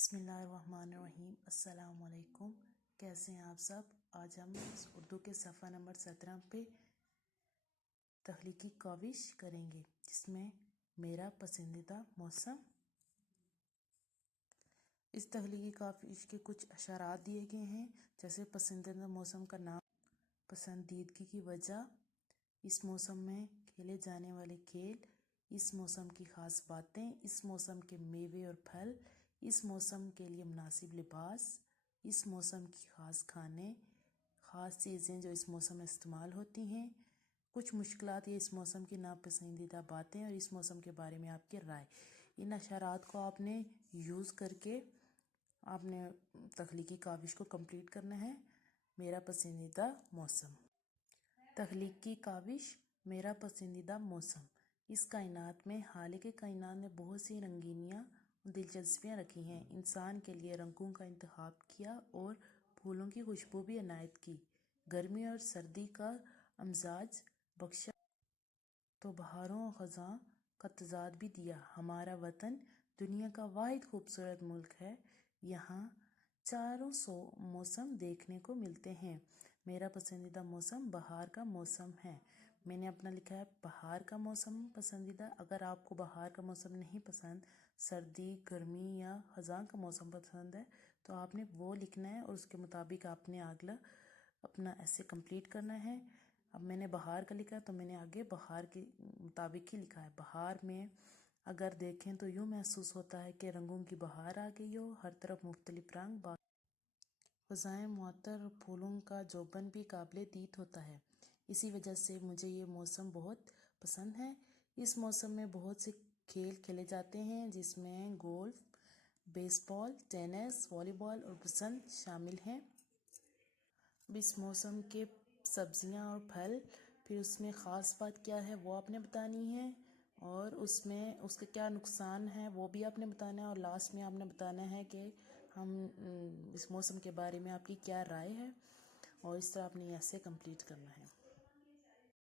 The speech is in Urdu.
بسم اللہ الرحمن الرحیم۔ السلام علیکم، کیسے ہیں آپ سب؟ آج ہم اردو کے صفحہ نمبر 17 پہ تخلیقی کاوش کریں گے، جس میں میرا پسندیدہ موسم۔ اس تخلیقی کاوش کے کچھ اشارات دیے گئے ہیں، جیسے پسندیدہ موسم کا نام، پسندیدگی کی وجہ، اس موسم میں کھیلے جانے والے کھیل، اس موسم کی خاص باتیں، اس موسم کے میوے اور پھل، اس موسم کے لیے مناسب لباس، اس موسم کی خاص کھانے، خاص چیزیں جو اس موسم میں استعمال ہوتی ہیں، کچھ مشکلات یا اس موسم کی ناپسندیدہ باتیں، اور اس موسم کے بارے میں آپ کی رائے۔ ان اشارات کو آپ نے یوز کر کے آپ نے تخلیقی کاوش کو کمپلیٹ کرنا ہے۔ میرا پسندیدہ موسم۔ تخلیقی کاوش، میرا پسندیدہ موسم۔ اس کائنات میں، حالانکہ کائنات نے بہت سی رنگینیاں اور دلچسپیاں رکھی ہیں، انسان کے لیے رنگوں کا انتخاب کیا اور پھولوں کی خوشبو بھی عنایت کی، گرمی اور سردی کا امزاج بخشا تو بہاروں اور خزاں کا تضاد بھی دیا۔ ہمارا وطن دنیا کا واحد خوبصورت ملک ہے، یہاں 400 موسم دیکھنے کو ملتے ہیں۔ میرا پسندیدہ موسم بہار کا موسم ہے۔ میں نے اپنا لکھا ہے بہار کا موسم پسندیدہ۔ اگر آپ کو بہار کا موسم نہیں پسند، سردی، گرمی یا خزاں کا موسم پسند ہے، تو آپ نے وہ لکھنا ہے اور اس کے مطابق آپ نے اگلا اپنا ایسے کمپلیٹ کرنا ہے۔ اب میں نے بہار کا لکھا ہے تو میں نے آگے بہار کے مطابق ہی لکھا ہے۔ بہار میں اگر دیکھیں تو یوں محسوس ہوتا ہے کہ رنگوں کی بہار آ گئی ہو، ہر طرف مختلف رنگ، فضائیں معطر اور پھولوں کا جوبن بھی قابل دید ہوتا ہے۔ اسی وجہ سے مجھے یہ موسم بہت پسند ہے۔ اس موسم میں بہت سے کھیل کھیلے جاتے ہیں، جس میں گولف، بیس بال، ٹینس، والی بال اور پسند شامل ہیں۔ اب اس موسم کے سبزیاں اور پھل، پھر اس میں خاص بات کیا ہے وہ آپ نے بتانی ہے، اور اس میں اس کا کیا نقصان ہے وہ بھی آپ نے بتانا ہے، اور لاسٹ میں آپ نے بتانا ہے کہ ہم اس موسم کے بارے میں آپ کی کیا رائے ہے، اور اس طرح آپ نے ایسے کمپلیٹ کرنا ہے۔